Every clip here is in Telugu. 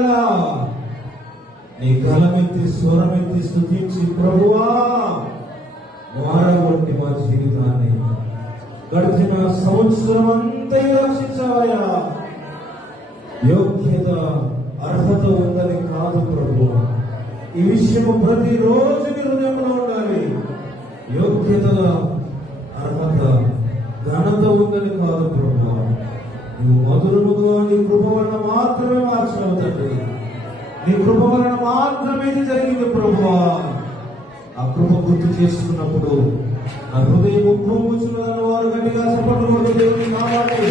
ఎడల నీ గలమెత్తి స్వరమెత్తి స్థుతించి ప్రభువా మారగొట్టి మా జీవితాన్ని గడిచిన సంవత్సరం అంతా రక్షించావయ్యా. యోగ్యత అర్హత ఉందని కాదు ప్రభు ఈ విషయము ప్రతిరోజు నీ హృదయంలో ఉండాలి. యోగ్యత అర్హత ఘనత ఉందని కాదు ప్రభు నువ్వు మధురముగా మాత్రమే మార్చవు తండ్రి నీ కృప వలన మాత్రమే ఇది జరిగింది ప్రభువా. ఆ కృప గుర్తు చేసుకున్నప్పుడు నా హృదయం ఉప్పొంగుచున్నదని వారు గట్టిగా సపోర్ట్ కొట్టు దేవుని కావాలి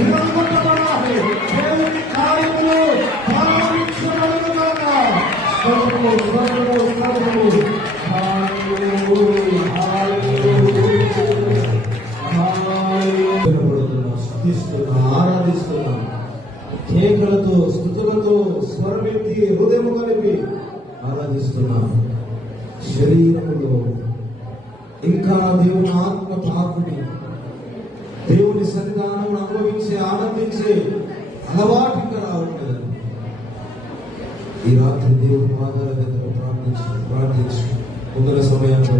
ఆలోచనలు దేవుని కార్యములు ప్రారంభించబడునుగాక. స్తోత్రము, స్తోత్రము, స్తోత్రము. హల్లెలూయా, కేకలతో స్థుతులతో స్వరమెత్తి హృదయము కలిపి ఆరాధిస్తున్నాను శరీరంలో ఇంకా దేవుని ఆత్మ తాకుని దేవుని సన్నిధానం అనుభవించే ఆనందించే అలవాటు ఇంకా రావట్లేదు ఈ రాత్రి దేవుని పాదాల దగ్గర ప్రార్థించు ప్రార్థించు. ముందుల సమయాన్ని